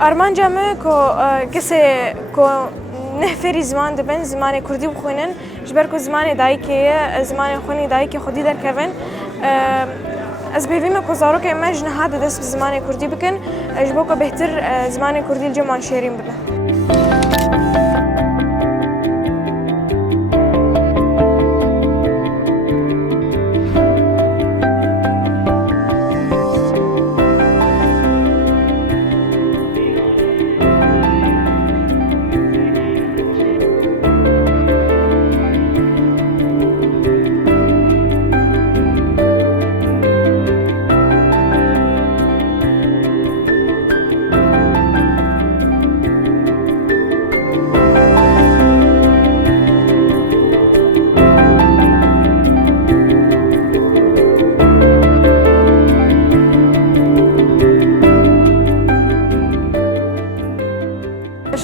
آرمانجا me ku kesê ku nehferî ziman dibin zimanê Kurdî bixwînin ji ber ku zimanê dayîkê ye zimanê xwe nî dayîkê xwedî derkevin ez pêvî me ku zarokên me ji niha de dest bi zimanê Kurdî bikin ji bo ku bêhtir zimanê Kurdî li ceman şêrîn bibe.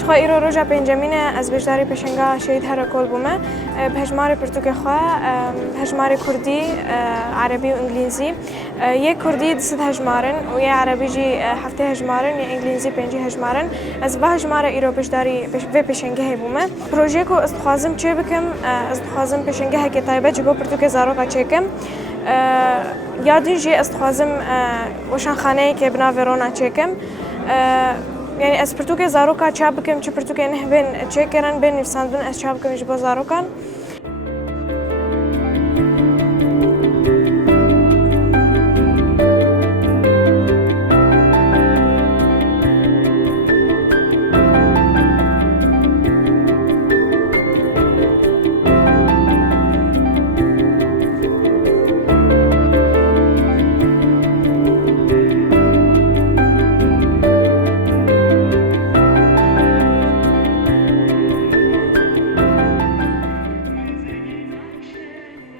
خو ایرو روزا پنجمینه از بجداری پشنگا شهید هر کل بومه به هجمار پرتوک خو هجمار کردی عربی و انگلیسی یک کردی دست هجمارن و یک عربی جی هفته هجمارن یا انگلیسی پنجی هجمارن از به هجمار ایرو بجداری و پشنگه بومه پروژه کو استخوازم چه بکم استخوازم پشنگه که تایبه جبو پرتوک زاروکا چکم یادی جی استخوازم وشان خانه که بنا ورونا چکم يعني از پرتوک زاروکا چاپ بکم چه پرتوک نه بین چه کردن بین نفساندن از چاپ بکم جبو زاروکان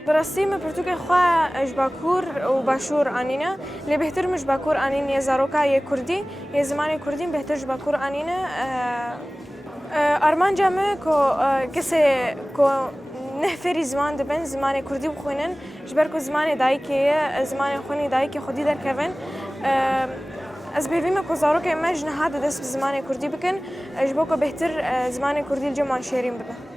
براستی من پرتوک خوا اجباکور و باشور آنینه لی بهتر مش باکور آنین یه زاروکا یه کردی یه زمان کردیم بهتر جباکور آنینه آرمانجا me ku kesê ku nehferî ziman dibin zimanê Kurdî bixwînin ji ber ku zimanê dayîkê ye zimanê xwe nî dayîkê xwedî derkevin ez pêvî me ku zarokên me ji niha de dest bi zimanê Kurdî bikin ji bo ku bêhtir zimanê Kurdî li ceman şêrîn bibe.